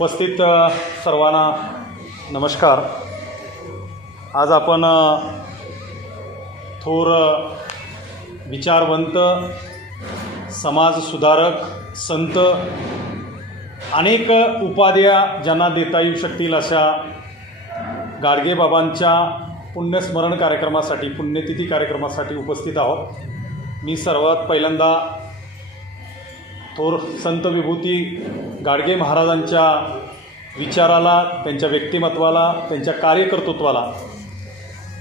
उपस्थित सर्वांना नमस्कार. आज आपण थोर विचारवंत समाजसुधारक संत अनेक उपाध्या ज्यांना देता येऊ शकतील अशा गाडगेबाबांच्या पुण्यस्मरण कार्यक्रमासाठी पुण्यतिथी कार्यक्रमासाठी उपस्थित आहोत. मी सर्वात पहिल्यांदा थोर संत विभूती गाडगे महाराजांच्या विचाराला त्यांच्या व्यक्तिमत्वाला त्यांच्या कार्यकर्तृत्वाला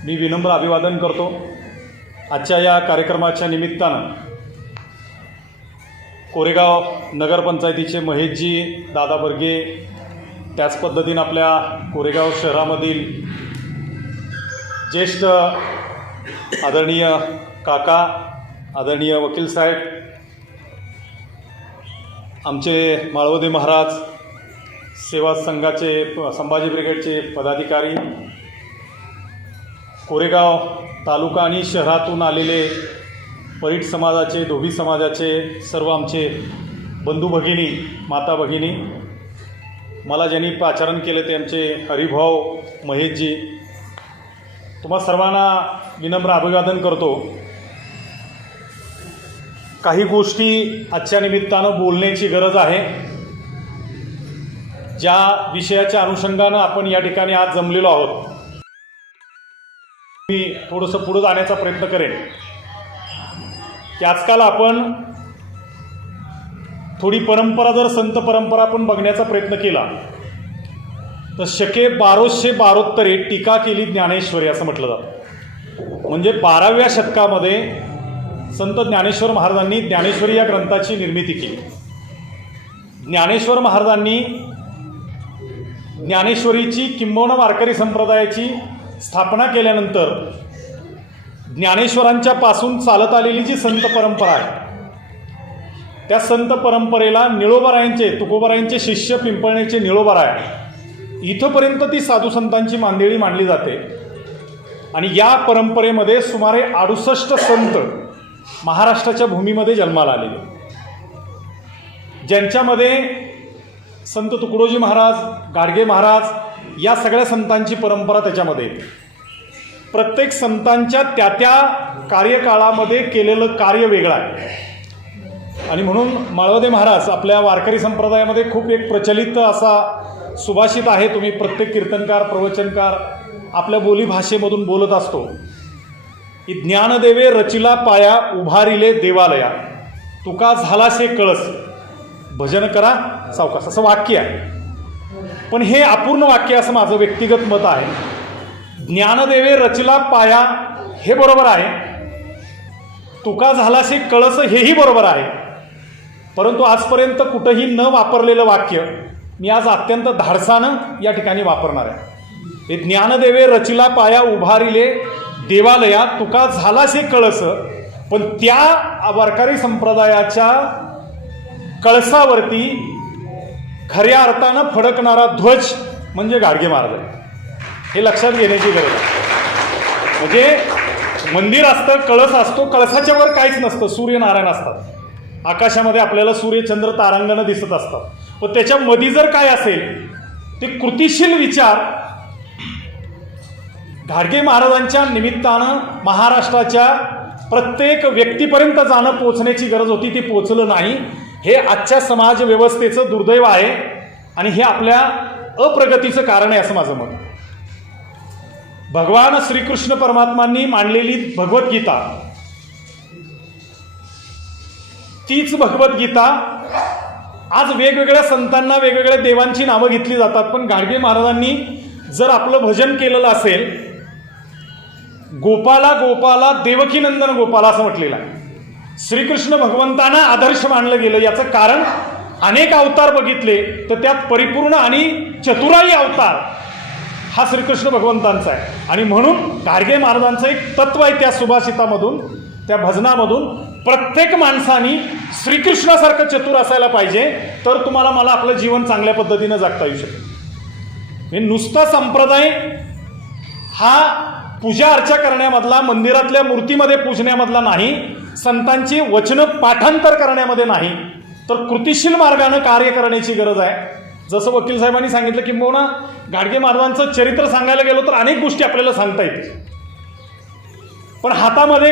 मी विनम्र अभिवादन करतो. आजच्या या कार्यक्रमाच्या निमित्तानं कोरेगाव नगरपंचायतीचे महेशजी दादा बर्गे त्याच पद्धतीनं आपल्या कोरेगाव शहरामधील ज्येष्ठ आदरणीय काका आदरणीय वकील साहेब आमचे माळवदे महाराज सेवा संघाचे प- संभाजी ब्रिगेडचे पदाधिकारी कोरेगाव तालुका आणि शहरातून आलेले परीट समाजाचे धोबी समाजाचे सर्व आमचे बंधू भगिनी माता भगिनी मला ज्यांनी पाचारण केलं ते आमचे हरिभाऊ महेशजी. तुम्हा सर्वांना विनम्र अभिवादन करतो. काही गोष्टी आजच्या निमित्तानं बोलण्याची गरज आहे. ज्या विषयाच्या अनुषंगानं आपण या ठिकाणी आज जमलेलो आहोत मी थोडंसं पुढं जाण्याचा प्रयत्न करेन. की आजकाल आपण थोडी परंपरा जर संत परंपरा आपण बघण्याचा प्रयत्न केला तर शके बारोशे बारोत्तरे टीका केली ज्ञानेश्वरी असं म्हटलं जातं. म्हणजे बाराव्या शतकामध्ये संत ज्ञानेश्वर महाराजांनी ज्ञानेश्वरी या ग्रंथाची निर्मिती केली. ज्ञानेश्वर महाराजांनी ज्ञानेश्वरीची किंबहुना वारकरी संप्रदायाची स्थापना केल्यानंतर ज्ञानेश्वरांच्या पासून चालत आलेली जी संत परंपरा आहे त्या संत परंपरेला निळोबारायांचे तुकोबारायांचे शिष्य पिंपळण्याचे निळोबाराय इथंपर्यंत ती साधू संतांची मांदेळी मांडली जाते. आणि या परंपरेमध्ये सुमारे अडुसष्ट संत महाराष्ट्राच्या भूमीमध्ये जन्माला आलेले. ज्यांच्यामध्ये संत तुकडोजी महाराज गाडगे महाराज या सगळ्या संतांची परंपरा त्याच्यामध्ये येते. प्रत्येक संतांच्या त्या त्या कार्यकाळामध्ये केलेलं कार्य वेगळं आहे. आणि म्हणून माळवदे महाराज आपल्या वारकरी संप्रदायामध्ये खूप एक प्रचलित असा सुभाषित आहे. तुम्ही प्रत्येक कीर्तनकार प्रवचनकार आपल्या बोलीभाषेमधून बोलत असतो. की ज्ञानदेवे रचिला पाया उभारिले देवालया. तुका झालाशे कळस. भजन करा सावकाश. असं वाक्य आहे. पण हे अपूर्ण वाक्य असं माझं व्यक्तिगत मत आहे. ज्ञानदेवे रचिला पाया हे बरोबर आहे. तुका झालाशे कळस हेही बरोबर आहे. परंतु आजपर्यंत कुठंही न वापरलेलं वाक्य मी आज अत्यंत धाडसानं या ठिकाणी वापरणार आहे. हे ज्ञानदेवे रचिला पाया उभारिले देवालयात तुका झालास हे कळस पण त्या वारकरी संप्रदायाच्या कळसावरती खऱ्या अर्थानं फडकणारा ध्वज म्हणजे गाडगे महाराज हे लक्षात घेण्याची गरज आहे. म्हणजे मंदिर असतं कळस असतो कळसाच्या वर काहीच नसतं सूर्यनारायण असतात. आकाशामध्ये आपल्याला सूर्यचंद्र तारांगणं दिसत असतात. पण त्याच्यामध्ये जर काय असेल ते कृतिशील विचार घाडगे महाराजांच्या निमित्तानं महाराष्ट्राच्या प्रत्येक व्यक्तीपर्यंत जाणं पोचण्याची गरज होती ती पोचलं नाही. हे आजच्या समाज व्यवस्थेचं दुर्दैव आहे आणि हे आपल्या अप्रगतीचं कारण आहे असं माझं मत. भगवान श्रीकृष्ण परमात्मांनी मांडलेली भगवद्गीता. तीच भगवद्गीता आज वेगवेगळ्या संतांना वेगवेगळ्या देवांची नावं घेतली जातात पण गाडगे महाराजांनी जर आपलं भजन केलेलं असेल गोपाला गोपाला देवकीनंदन गोपाला असं म्हटलेलं आहे. श्रीकृष्ण भगवंतांना आदर्श मानलं गेलं. याचं कारण अनेक अवतार बघितले तर त्यात परिपूर्ण आणि चतुराई अवतार हा श्रीकृष्ण भगवंतांचा आहे. आणि म्हणून गाडगे महाराजांचं एक तत्व आहे त्या सुभाषितामधून त्या भजनामधून. प्रत्येक माणसानी श्रीकृष्णासारखं चतुर असायला पाहिजे तर तुम्हाला मला आपलं जीवन चांगल्या पद्धतीनं जगता येऊ शकेल. म्हणजे नुसता संप्रदाय हा पूजा अर्चा करण्यामधला मंदिरातल्या मूर्तीमध्ये पूजण्यामधला नाही संतांची वचनं पाठांतर करण्यामध्ये नाही तर कृतिशील मार्गानं कार्य करण्याची गरज आहे. जसं वकील साहेबांनी सांगितलं किंबहुना गाडगे महाराजांचं चरित्र सांगायला गेलो तर अनेक गोष्टी आपल्याला सांगता येतील. पण हातामध्ये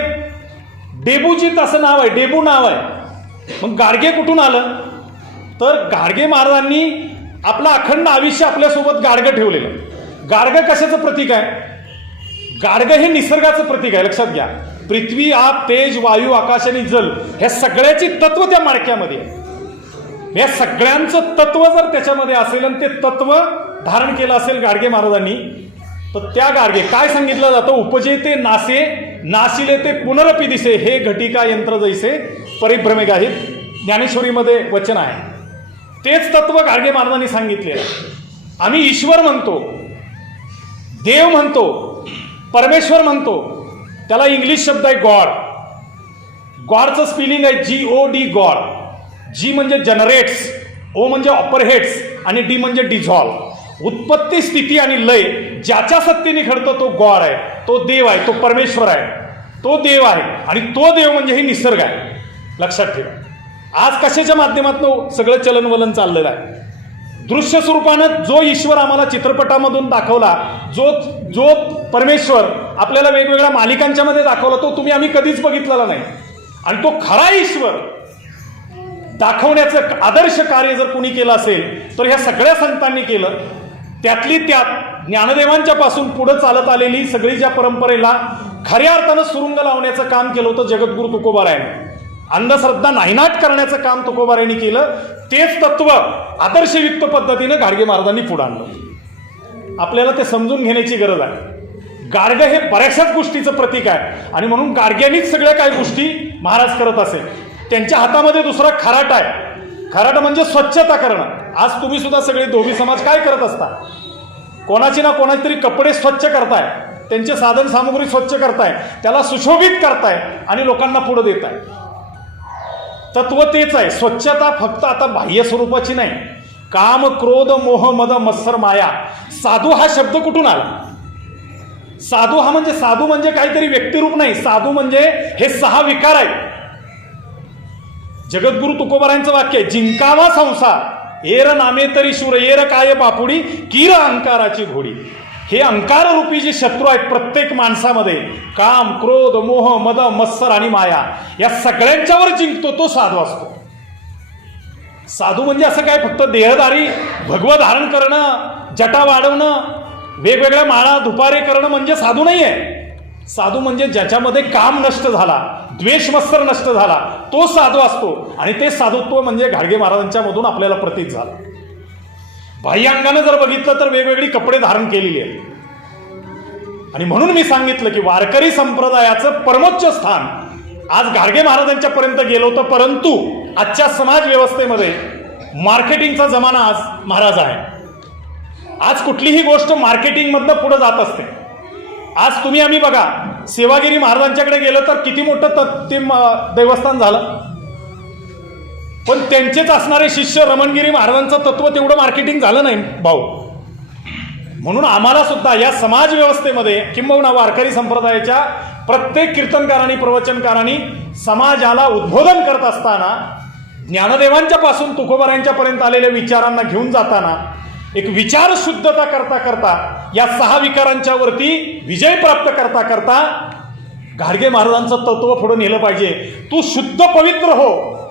डेबूची असं नाव आहे डेबू नाव आहे. मग गाडगे कुठून आलं? तर गाडगे महाराजांनी आपलं अखंड आयुष्य आपल्यासोबत गाडगं ठेवलेलं गाडगं कशाचं प्रतीक आहे? गाडगं हे निसर्गाचं प्रतीक आहे लक्षात घ्या. पृथ्वी आप तेज वायू आकाश आणि जल ह्या सगळ्याची तत्व त्या माडक्यामध्ये आहे या सगळ्यांचं तत्व जर त्याच्यामध्ये असेल आणि ते तत्व धारण केलं असेल गाडगे महाराजांनी तर त्या गाडगे काय सांगितलं जातं? उपजे ते नासे नाशिले ते पुनरपी दिसे हे घटिका यंत्र जैसे परिभ्रमिक आहेत ज्ञानेश्वरीमध्ये वचन आहे. तेच तत्व गाडगे महाराजांनी सांगितले आम्ही ईश्वर म्हणतो देव म्हणतो परमेश्वर म्हणतो त्याला इंग्लिश शब्द आहे गॉड. गॉडचं स्पेलिंग आहे जी ओ डी गॉड. जी म्हणजे जनरेट्स ओ म्हणजे ऑपरहेट्स आणि डी म्हणजे डिझॉल्व उत्पत्ती स्थिती आणि लय ज्याच्या सत्तेने घडतं तो गॉड आहे तो देव आहे तो परमेश्वर आहे. तो देव आहे आणि तो देव म्हणजे हे निसर्ग आहे. लक्षात ठेवा. आज कशाच्या माध्यमातून सगळं चलनवलन चाललेलं आहे? दृश्य स्वरूपानं जो ईश्वर आम्हाला चित्रपटामधून दाखवला जो जो परमेश्वर आपल्याला वेगवेगळ्या मालिकांच्या मध्ये दाखवला तो तुम्ही आम्ही कधीच बघितलेला नाही. आणि तो खरा ईश्वर दाखवण्याचं आदर्श कार्य जर कुणी केलं असेल तर ह्या सगळ्या संतांनी केलं. त्यातली त्यात ज्ञानदेवांच्या पासून पुढं चालत आलेली सगळी ज्या परंपरेला खऱ्या अर्थानं सुरुंग लावण्याचं काम केलं होतं जगद्गुरु तुकोबारायाने. अंधश्रद्धा नायनाट करण्याचं काम तुकोबारांनी केलं तेच तत्व आदर्शयुक्त पद्धतीनं गाडगे महाराजांनी पुढं आणलं. आपल्याला ते समजून घेण्याची गरज आहे. गाडगे हे बऱ्याचशाच गोष्टीचं प्रतीक आहे. आणि म्हणून गाडग्यांनीच सगळ्या काही गोष्टी महाराज करत असेल त्यांच्या हातामध्ये दुसरा खराट आहे. खराट म्हणजे स्वच्छता करणं. आज तुम्ही सुद्धा सगळे धोबी समाज काय करत असता? कोणाची ना कोणाचे तरी कपडे स्वच्छ करताय. त्यांचे साधन सामुग्री स्वच्छ करताय. त्याला सुशोभित करताय. आणि लोकांना पुढे देताय. तत्व तेच आहे. स्वच्छता फक्त आता बाह्य स्वरूपाची नाही. काम क्रोध मोह मद मत्सर माया. साधू हा शब्द कुठून आला? साधू हा म्हणजे साधू म्हणजे काहीतरी व्यक्तिरूप नाही. साधू म्हणजे हे सहा विकार आहेत. जगद्गुरु तुकोबारांचं वाक्य आहे जिंकावा संसार एर नामे तरी शूर एर काय बापुडी कीर अंकाराची घोडी. हे अंकार रूपी जे शत्रू आहेत प्रत्येक माणसामध्ये काम क्रोध मोह मद मत्सर आणि माया या सगळ्यांच्यावर जिंकतो तो साधू असतो. साधू म्हणजे असं काय? फक्त देहधारी भगवं धारण करणं जटा वाढवणं वेगवेगळ्या माळा दुपारे करणं म्हणजे साधू नाही आहे साधू म्हणजे ज्याच्यामध्ये काम नष्ट झाला द्वेष मत्सर नष्ट झाला तो साधू असतो. आणि ते साधुत्व म्हणजे घाडगे महाराजांच्या मधून आपल्याला प्रतीक झालं. बाह्यांगानं जर बघितलं तर वेगवेगळी कपडे धारण केलेली आहेत. आणि म्हणून मी सांगितलं की वारकरी संप्रदायाचं परमोच्च स्थान आज गाडगे महाराजांच्या पर्यंत गेलो होतं परंतु आजच्या समाज व्यवस्थेमध्ये मार्केटिंगचा जमाना आज महाराज आहे. आज कुठलीही गोष्ट मार्केटिंगमधनं पुढं जात असते. आज तुम्ही आम्ही बघा सेवागिरी महाराजांच्याकडे गेलो तर किती मोठं त- ते देवस्थान झालं. पण त्यांचेच असणारे शिष्य रमणगिरी महाराजांचं तत्व तेवढं मार्केटिंग झालं नाही भाऊ. म्हणून आम्हाला सुद्धा या समाज व्यवस्थेमध्ये किंबहुना वारकरी संप्रदायाच्या प्रत्येक कीर्तनकारांनी प्रवचनकारांनी समाजाला उद्बोधन करत असताना ज्ञानदेवांच्या पासून तुकोबारांच्यापर्यंत आलेल्या विचारांना घेऊन जाताना एक विचार शुद्धता करता करता या सहा विकारांच्या वरती विजय प्राप्त करता करता घाडगे महाराजांचं तत्व पुढे नेलं पाहिजे. तू शुद्ध पवित्र हो.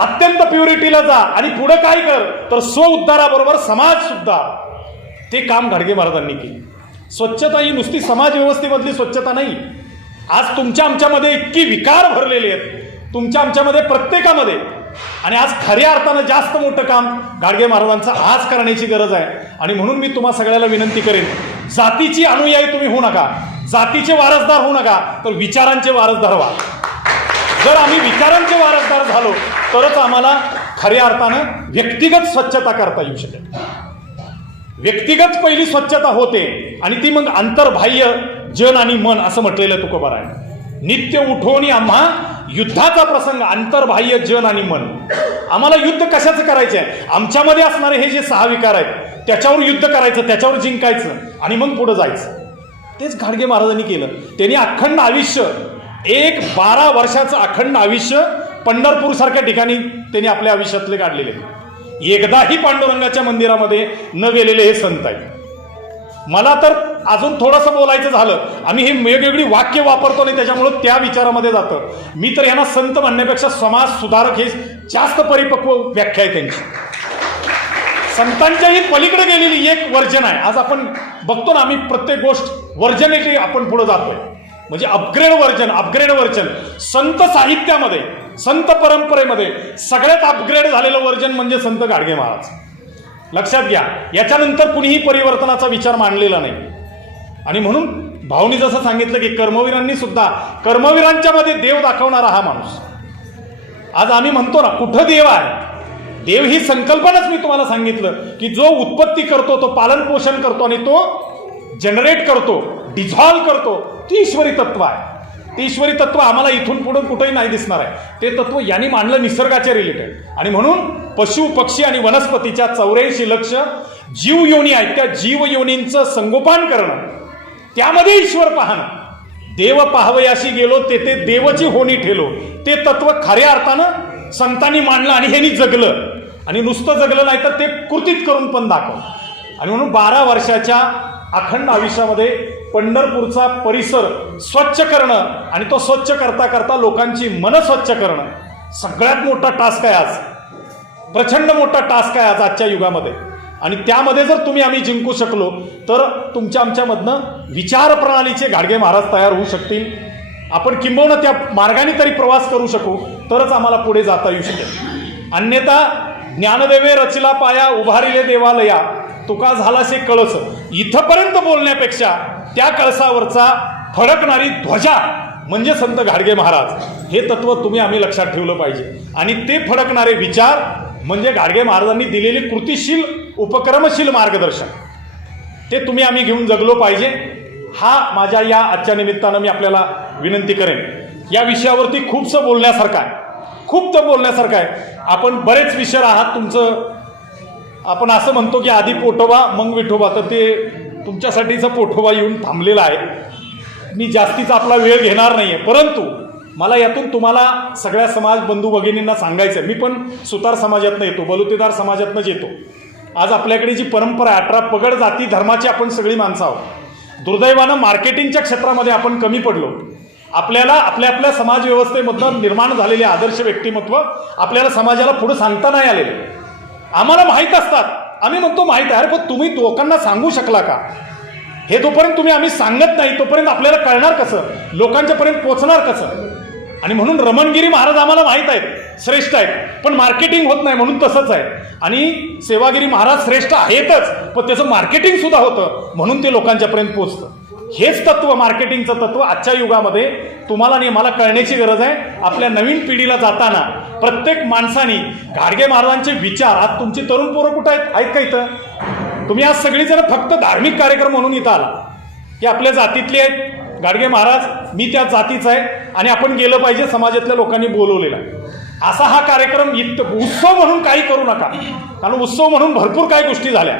अत्यंत प्युरिटीला जा आणि पुढे काय कर तर स्व उद्धाराबरोबर समाज सुद्धा. ते काम घाडगे महाराजांनी केले. स्वच्छता ही नुसती समाज व्यवस्थेमधली स्वच्छता नाही. आज तुमच्या आमच्यामध्ये इतकी विकार भरलेले आहेत. तुमच्या आमच्यामध्ये प्रत्येकामध्ये. आणि आज खऱ्या अर्थानं जास्त मोठं काम गाडगे महाराजांचं आज करण्याची गरज आहे. आणि म्हणून मी तुम्हा सगळ्याला विनंती करेन जातीची अनुयायी तुम्ही होऊ नका. जातीचे वारसदार होऊ नका तर विचारांचे वारसदार व्हा. जर आम्ही विचारांचे वारसदार झालो तरच आम्हाला खऱ्या अर्थानं व्यक्तिगत स्वच्छता करता येऊ शकेल. व्यक्तिगत पहिली स्वच्छता होते आणि ती मग आंतरबाह्य जन आणि मन असं म्हटलेलं आहे तुकोबार आहे नित्य उठवणी आम्हा युद्धाचा प्रसंग आंतरबाह्य जन आणि मन. आम्हाला युद्ध कशाचं करायचं आहे आमच्यामध्ये असणारे हे जे सहा विकार आहेत त्याच्यावर युद्ध करायचं त्याच्यावर जिंकायचं आणि मग पुढं जायचं. तेच घाडगे महाराजांनी केलं. त्यांनी अखंड आयुष्य एक बारा वर्षाचं अखंड आयुष्य पंढरपूर सारख्या ठिकाणी त्यांनी आपल्या आयुष्यातले काढलेले एकदाही पांडुरंगाच्या मंदिरामध्ये न गेलेले हे संत आहेत. मला तर अजून थोडंसं बोलायचं झालं आम्ही हे वेगवेगळी वाक्य वापरतो आणि त्याच्यामुळं त्या विचारामध्ये जातं. मी तर यांना संत म्हणण्यापेक्षा समाज सुधारक हे जास्त परिपक्व व्याख्या आहे त्यांची. संतांच्याही पलीकडे गेलेली एक वर्जन आहे. आज आपण बघतो ना आम्ही प्रत्येक गोष्ट वर्जनेची आपण पुढे जातोय. म्हणजे अपग्रेड वर्जन अपग्रेड वर्जन संत साहित्यामध्ये संत परंपरेमध्ये सगळ्यात अपग्रेड झालेलं वर्जन म्हणजे संत गाडगे महाराज. लक्षात घ्या याच्यानंतर कुणीही परिवर्तनाचा विचार मांडलेला नाही. आणि म्हणून भाऊनी जसं सांगितलं की कर्मवीरांनी सुद्धा कर्मवीरांच्या मध्ये देव दाखवणारा हा माणूस. आज आम्ही म्हणतो ना कुठं देव आहे? देव ही संकल्पनाच मी तुम्हाला सांगितलं की जो उत्पत्ती करतो तो पालन पोषण करतो आणि तो जनरेट करतो डिझॉल्व करतो. ती ईश्वरी तत्व आहे. ते ईश्वरी तत्व आम्हाला इथून पुढून कुठंही नाही दिसणार आहे. ते तत्व यांनी मांडलं निसर्गाच्या रिलेटेड आणि म्हणून पशु पक्षी आणि वनस्पतीच्या चौऱ्याऐंशी लक्ष जीव योनी आहेत. त्या जीव योनींचं संगोपन करणं त्यामध्ये ईश्वर पाहणं. देव पाहवयाशी गेलो ते ते देवची होणी ठेलो. ते तत्व खऱ्या अर्थानं संतांनी मांडलं आणि ह्यांनी जगलं. आणि नुसतं जगलं नाही तर ते कृतीत करून पण दाखवलं. आणि म्हणून बारा वर्षाच्या अखंड आयुष्यामध्ये पंढरपूरचा परिसर स्वच्छ करणं आणि तो स्वच्छ करता करता लोकांची मनं स्वच्छ करणं सगळ्यात मोठा टास्क आहे आज. प्रचंड मोठा टास्क आहे आज आजच्या युगामध्ये. आणि त्यामध्ये जर तुम्ही आम्ही जिंकू शकलो तर तुमच्या आमच्यामधनं विचारप्रणालीचे गाडगे महाराज तयार होऊ शकतील. आपण किंबहुना त्या मार्गाने तरी प्रवास करू शकू तरच आम्हाला पुढे जाता येऊ शकेल. अन्यथा ज्ञानदेवे रचला पाया उभारिले देवालया तुका झालासे कळस. इथपर्यंत बोलण्यापेक्षा त्या कळसावरचा फडकणारी ध्वजा म्हणजे संत गाडगे महाराज. हे तत्व तुम्ही आम्ही लक्षात ठेवलं पाहिजे. आणि ते फडकणारे विचार म्हणजे गाडगे महाराजांनी दिलेले कृतिशील उपक्रमशील मार्गदर्शन. ते तुम्ही आम्ही घेऊन जगलो पाहिजे. हा माझ्या या आजच्या निमित्तानं मी आपल्याला विनंती करेन. या विषयावरती खूपसं बोलण्यासारखं आहे. खूप तर बोलण्यासारखं आहे. आपण बरेच विषय आहात तुमचं आपण असं म्हणतो की आधी पोटोबा मग विठोबा. तर ते तुमच्यासाठीचा पोठोबा येऊन थांबलेला आहे. मी जास्तीचा आपला वेळ घेणार नाही आहे परंतु मला यातून तुम्हाला सगळ्या समाज बंधू भगिनींना सांगायचं आहे मी पण सुतार समाजातनं येतो बलुतेदार समाजातनंच येतो. आज आपल्याकडे जी परंपरा आहे अठरा पगड जाती धर्माची आपण सगळी माणसं आहोत. दुर्दैवानं मार्केटिंगच्या क्षेत्रामध्ये आपण कमी पडलो. आपल्याला आपल्या आपल्या समाजव्यवस्थेमधनं निर्माण झालेले आदर्श व्यक्तिमत्व आपल्याला समाजाला पुढे सांगता नाही आलेले. आम्हाला माहीत असतात आम्ही म्हणतो माहीत आहे. अरे पण तुम्ही लोकांना सांगू शकला का? हे जोपर्यंत तुम्ही आम्ही सांगत नाही तोपर्यंत आपल्याला कळणार कसं? लोकांच्यापर्यंत पोचणार कसं? आणि म्हणून रमणगिरी महाराज आम्हाला माहीत आहेत श्रेष्ठ आहेत. पण मार्केटिंग होत नाही म्हणून तसंच आहे. आणि सेवागिरी महाराज श्रेष्ठ आहेतच पण त्याचं मार्केटिंग सुद्धा होतं म्हणून ते लोकांच्यापर्यंत पोचतं. हेच तत्व मार्केटिंगचं तत्व आजच्या युगामध्ये तुम्हाला आणि मला कळण्याची गरज आहे. आपल्या नवीन पिढीला जाताना प्रत्येक माणसाने गाडगे महाराजांचे विचार आज तुमची तरुण पोरं कुठं आहेत? आहेत का इथं? तुम्ही आज सगळीजण फक्त धार्मिक कार्यक्रम म्हणून इथं आला. की आपल्या जातीतले आहेत. गाडगे महाराज मी त्या जातीचा आहे आणि आपण गेलं पाहिजे समाजातल्या लोकांनी बोलवलेला असा हा कार्यक्रम इत उत्सव म्हणून काही करू नका. कारण उत्सव म्हणून भरपूर काही गोष्टी झाल्या.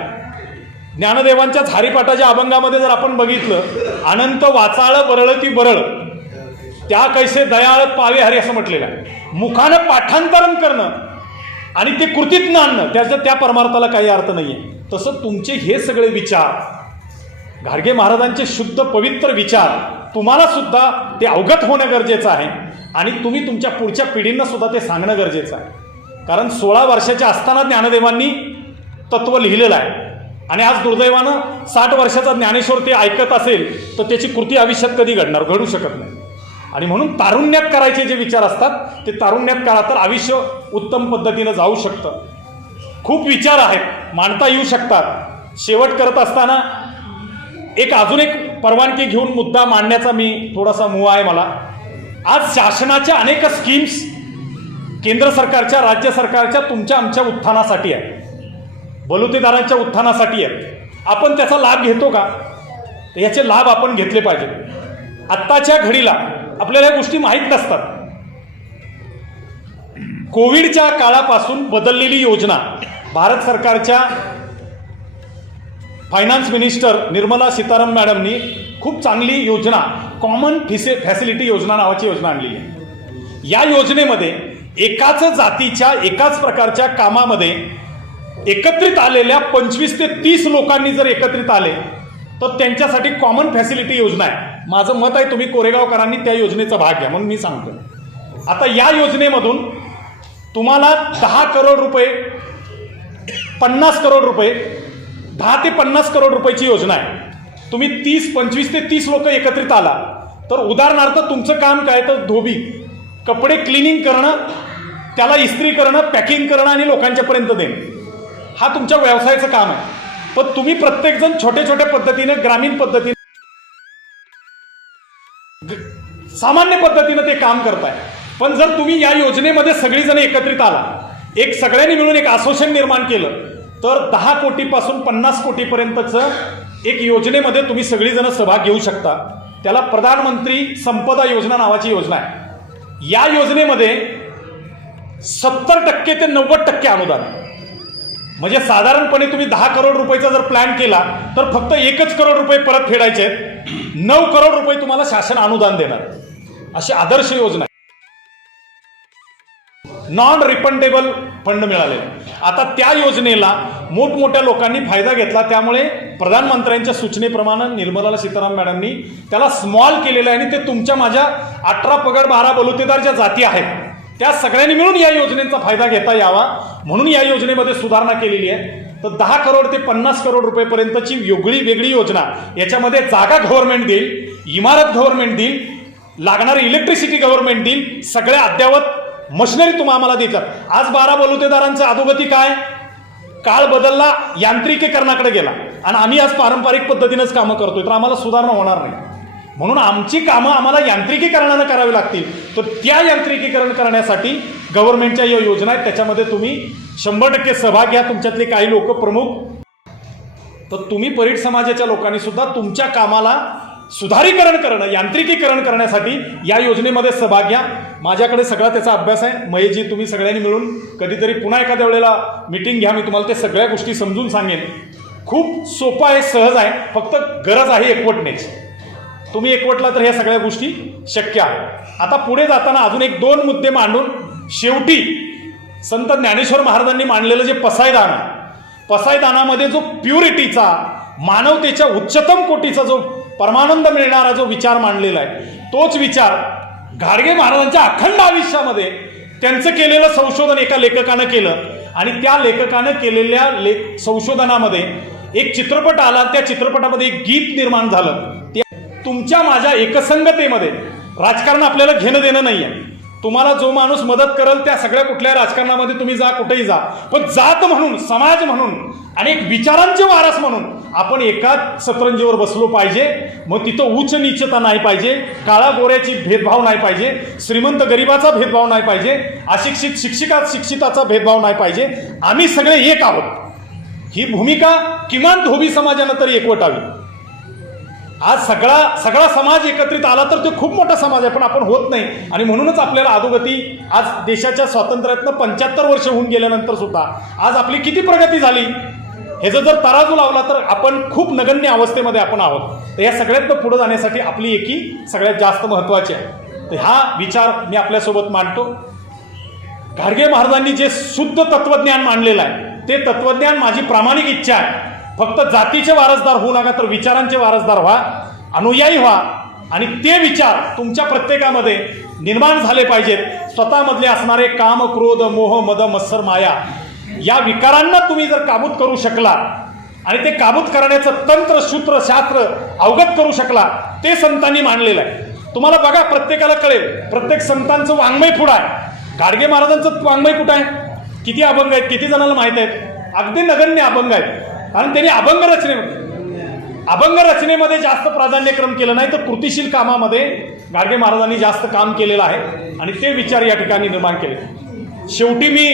ज्ञानदेवांच्या झारीपाठाच्या अभंगामध्ये जर आपण बघितलं अनंत वाचाळ बरळ ती बरळ त्या कैसे दयाळ पावे हरी असं म्हटलेलं आहे. मुखानं पाठांतरण करणं आणि ते कृतीत न आणणं त्याचं त्या परमार्थाला काही अर्थ नाही आहे तसं तुमचे हे सगळे विचार घाडगे महाराजांचे शुद्ध पवित्र विचार तुम्हाला सुद्धा ते अवगत होणं गरजेचं आहे आणि तुम्ही तुमच्या पुढच्या पिढींना सुद्धा ते सांगणं गरजेचं आहे. कारण सोळा वर्षाच्या असताना ज्ञानदेवांनी तत्व लिहिलेलं आहे. आणि आज दुर्दैवानं साठ वर्षाचा ज्ञानेश्वर ते ऐकत असेल तर त्याची कृती आयुष्यात कधी घडणार? घडू शकत नाही. आणि म्हणून तारुण्यात करायचे जे विचार असतात ते तारुण्यात करा तर आयुष्य उत्तम पद्धतीनं जाऊ शकतं. खूप विचार आहेत मांडता येऊ शकतात. शेवट करत असताना एक अजून एक परवानगी घेऊन मुद्दा मांडण्याचा मी थोडासा मुवा आहे मला. आज शासनाच्या अनेक स्कीम्स केंद्र सरकारच्या राज्य सरकारच्या तुमच्या आमच्या उत्थानासाठी आहे बलुतेदारांच्या उत्थानासाठी आहेत. आपण त्याचा लाभ घेतो का? तर याचे लाभ आपण घेतले पाहिजे. आत्ताच्या घडीला आपल्याला या गोष्टी माहीत नसतात. कोविडच्या काळापासून बदललेली योजना भारत सरकारच्या फायनान्स मिनिस्टर निर्मला सीताराम मॅडमनी खूप चांगली योजना कॉमन फिसे फॅसिलिटी योजना नावाची योजना आणलेली आहे. या योजनेमध्ये एकाच जातीच्या एकाच प्रकारच्या कामामध्ये एकत्रित आलेल्या पंचवीस ते तीस लोकांनी जर एकत्रित आले तर त्यांच्यासाठी कॉमन फॅसिलिटी योजना आहे. माझं मत आहे तुम्ही कोरेगावकरांनी त्या योजनेचा भाग घ्या म्हणून मी सांगतो. आता या योजनेमधून तुम्हाला दहा करोड रुपये पन्नास करोड रुपये दहा ते पन्नास करोड रुपयाची योजना आहे. तुम्ही तीस पंचवीस ते तीस लोक एकत्रित आला तर उदाहरणार्थ तुमचं काम काय? तर धोबी. कपडे क्लिनिंग करणं त्याला इस्त्री करणं पॅकिंग करणं आणि लोकांच्यापर्यंत देणं. हा तुमच्या व्यवसायाचं काम आहे. पण तुम्ही प्रत्येकजण छोट्या छोट्या पद्धतीने ग्रामीण पद्धतीने सामान्य पद्धतीनं ते काम करताय. पण जर तुम्ही या योजनेमध्ये सगळीजण एकत्रित आला एक सगळ्यांनी मिळून एक असोसिएशन निर्माण केलं तर दहा कोटीपासून पन्नास कोटीपर्यंतचं एक योजनेमध्ये तुम्ही सगळीजण सहभाग घेऊ शकता. त्याला प्रधानमंत्री संपदा योजना नावाची योजना आहे. या योजनेमध्ये सत्तर टक्के ते नव्वद टक्के अनुदान आहे. म्हणजे साधारणपणे तुम्ही दहा करोड रुपयेचा जर प्लॅन केला तर फक्त एकच करोड रुपये परत फेडायचे आहेत. नऊ करोड रुपये तुम्हाला शासन अनुदान देणार. अशी आदर्श योजना आहे. नॉन रिफंडेबल फंड मिळाले. आता त्या योजनेला मोठमोठ्या लोकांनी फायदा घेतला. त्यामुळे प्रधानमंत्र्यांच्या सूचनेप्रमाणे निर्मला सीताराम मॅडमनी त्याला स्मॉल केलेलं आहे आणि ते तुमच्या माझ्या अठरा पगड बारा बलुतेदार ज्या जाती आहेत त्या सगळ्यांनी मिळून या योजनेचा फायदा घेता यावा म्हणून या योजनेमध्ये सुधारणा केलेली आहे. तर दहा करोड ते पन्नास करोड रुपयेपर्यंतची वेगळी वेगळी योजना याच्यामध्ये जागा गव्हर्नमेंट देईल इमारत गव्हर्नमेंट देईल लागणारी इलेक्ट्रिसिटी गव्हर्नमेंट देईल सगळ्या अद्ययावत मशिनरी तुम्ही आम्हाला देतात. आज बारा बलुतेदारांचं अधोगती काय? काळ बदलला यांत्रिकीकरणाकडे गेला. आणि आम्ही आज पारंपरिक पद्धतीनंच कामं करतोय. तर आम्हाला सुधारणा होणार नाही. म्हणून आमची कामं आम्हाला यांत्रिकीकरणानं करावी लागतील. तर त्या यांत्रिकीकरण करण्यासाठी गव्हर्नमेंटच्या या योजना आहेत त्याच्यामध्ये तुम्ही शंभर टक्के सहभाग घ्या. तुमच्यातले काही लोक प्रमुख. तर तुम्ही परीट समाजाच्या लोकांनी सुद्धा तुमच्या कामाला सुधारीकरण करणं यांत्रिकीकरण करण्यासाठी या योजनेमध्ये सहभाग घ्या. माझ्याकडे सगळा त्याचा अभ्यास आहे. मयेजी तुम्ही सगळ्यांनी मिळून कधीतरी पुन्हा एखाद्या वेळेला मिटिंग घ्या. मी तुम्हाला ते सगळ्या गोष्टी समजून सांगेन. खूप सोपं आहे सहज आहे. फक्त गरज आहे एकवटण्याची तुम्ही एकवटला तर ह्या सगळ्या गोष्टी शक्य आहेत. आता पुढे जाताना अजून एक दोन मुद्दे मांडून शेवटी संत ज्ञानेश्वर महाराजांनी मांडलेलं जे पसायदान पसायदानामध्ये जो प्युरिटीचा मानवतेच्या उच्चतम कोटीचा जो परमानंद मिळणारा जो विचार मांडलेला आहे तोच विचार घाडगे महाराजांच्या अखंड आयुष्यामध्ये त्यांचं केलेलं संशोधन एका लेखकानं केलं आणि त्या लेखकानं केलेल्या ले संशोधनामध्ये एक चित्रपट आला त्या चित्रपटामध्ये एक गीत निर्माण झालं. तुमच्या माझ्या एकसंगतेमध्ये राजकारण आपल्याला घेणं देणं नाही आहे तुम्हाला जो माणूस मदत करेल त्या सगळ्या कुठल्या राजकारणामध्ये तुम्ही जा कुठेही जा. पण जात म्हणून समाज म्हणून आणि एक विचारांचे वारस म्हणून आपण एकाच सतरंजीवर बसलो पाहिजे. मग तिथं उच्च नीचता नाही पाहिजे काळा गोऱ्याची भेदभाव नाही पाहिजे श्रीमंत गरिबाचा भेदभाव नाही पाहिजे अशिक्षित शिक्षिका शिक्षिताचा भेदभाव नाही पाहिजे. आम्ही सगळे एक आहोत. ही भूमिका किमान धोबी समाजानं तरी एकवटावी. आज सगळा सगळा समाज एकत्रित आला तर तो खूप मोठा समाज आहे पण आपण होत नाही. आणि म्हणूनच आपल्याला अधोगती आज देशाच्या स्वातंत्र्यातनं पंच्याहत्तर वर्ष होऊन गेल्यानंतर सुद्धा आज आपली किती प्रगती झाली? ह्याचा जर तराजू लावला तर आपण खूप नगण्य अवस्थेमध्ये आपण आहोत. तर या सगळ्यातनं पुढे जाण्यासाठी आपली एकी सगळ्यात जास्त महत्त्वाची आहे. तर हा विचार मी आपल्यासोबत मांडतो. घाडगे महाराजांनी जे शुद्ध तत्वज्ञान मांडलेलं आहे ते तत्वज्ञान माझी प्रामाणिक इच्छा आहे. फक्त जातीचे वारसदार होऊ नका तर विचारांचे वारसदार व्हा अनुयायी व्हा. आणि ते विचार तुमच्या प्रत्येकामध्ये निर्माण झाले पाहिजेत. स्वतःमधले असणारे काम क्रोध मोह मद मत्सर माया या विकारांना तुम्ही जर काबूत करू शकला आणि ते काबूत करण्याचं तंत्र सूत्र शास्त्र अवगत करू शकला ते संतांनी मांडलेलं आहे. तुम्हाला बघा प्रत्येकाला कळेल प्रत्येक संतांचं वाङ्मय पुढं आहे. गाडगे महाराजांचं वाङ्मय कुठं आहे? किती अभंग आहेत? किती जणांना माहीत आहेत? अगदी नगण्य अभंग आहेत. कारण त्यांनी अभंग रचनेमध्ये अभंग रचनेमध्ये जास्त प्राधान्यक्रम केलं नाही तर कृतिशील कामामध्ये गाडगे महाराजांनी जास्त काम केलेलं आहे आणि ते विचार या ठिकाणी निर्माण केले. शेवटी मी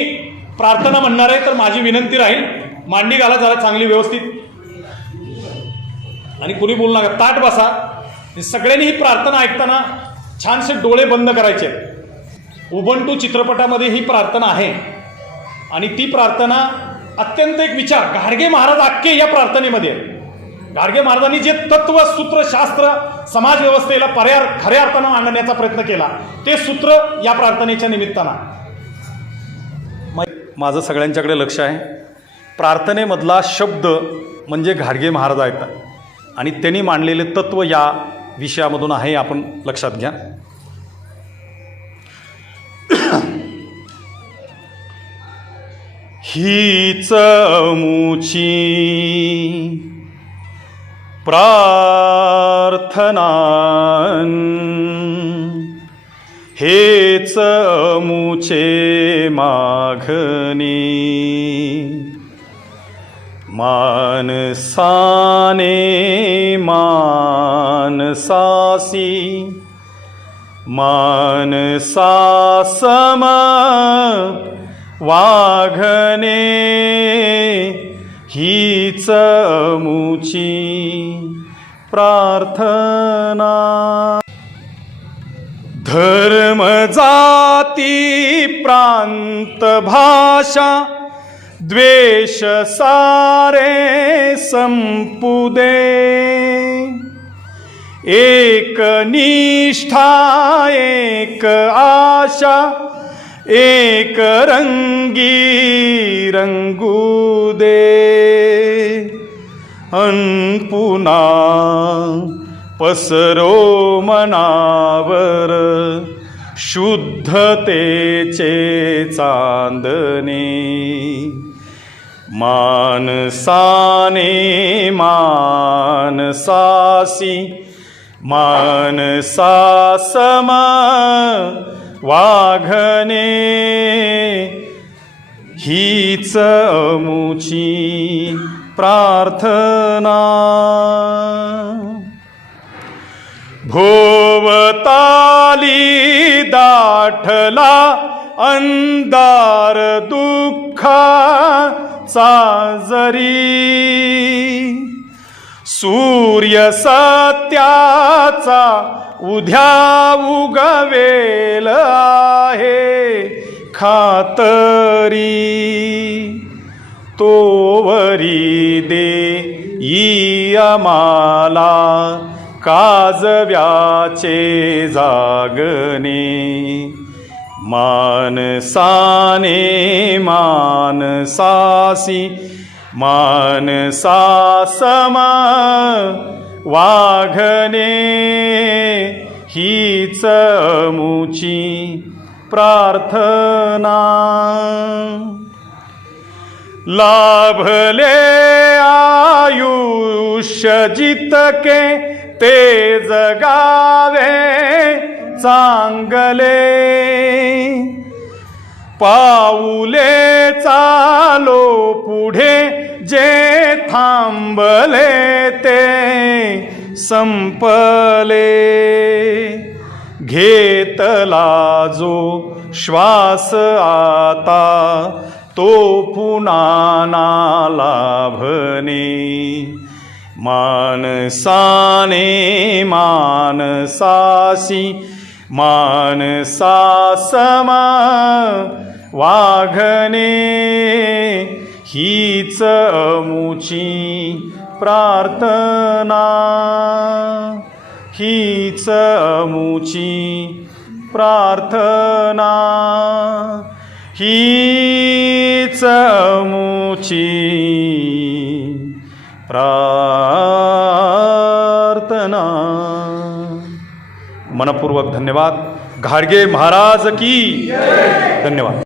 प्रार्थना म्हणणार आहे तर माझी विनंती राहील मांडी घाला जरा चांगली व्यवस्थित. आणि कुणी बोलू नका ताट बसा. सगळ्यांनी ही प्रार्थना ऐकताना छानसे डोळे बंद करायचे. उबंटू चित्रपटामध्ये ही प्रार्थना आहे. आणि ती प्रार्थना अत्यंत एक विचार. गाडगे महाराज अख्खे या प्रार्थनेमध्ये गाडगे महाराजांनी जे तत्व सूत्र शास्त्र समाज व्यवस्थेला पर्याय खऱ्या अर्थानं मांडण्याचा प्रयत्न केला ते सूत्र या प्रार्थनेच्या निमित्तानं. माझं सगळ्यांच्याकडे लक्ष आहे. प्रार्थनेमधला शब्द म्हणजे घाडगे महाराज आहेत. आणि त्यांनी मांडलेले तत्व या विषयामधून आहे आपण लक्षात घ्या. हीच मुची प्रार्थना हेच मुचे माघनी मानसाने मानसासी मानसासम वाघने हीच मुची प्रार्थना. धर्म जाती प्रांत भाषा द्वेष सारे संपुदे. एक निष्ठा एक आशा एक रंगी रंगू दे। अन पुन्हा पसरो मनावर शुद्धतेचे चांदणी मानसाने मानसासी मानसासम वाघने हीच अमुची प्रार्थना. भोवताली दाठला अंधार दुःखाचा जरी. सूर्य सत्याचा उद्या उगवेल आहे खातरी. तोवरी दे ई आम्हाला काजव्याचे जागणे. मानसाने मानसासी मानसासम वाघने हीच मुची प्रार्थना. लाभले आयुष्य जितके ते जगावे चांगले. पाऊले चालो पुढे थांबले ते संपले. घेतला जो श्वास आता तो पुन्हा ना मानसाने मानसासी मानसासम वाघने हीच अमुची प्रार्थना. हीच अमुची प्रार्थना. हीच अमुची प्रार्थना. मनपूर्वक धन्यवाद. घाडगे महाराज की धन्यवाद.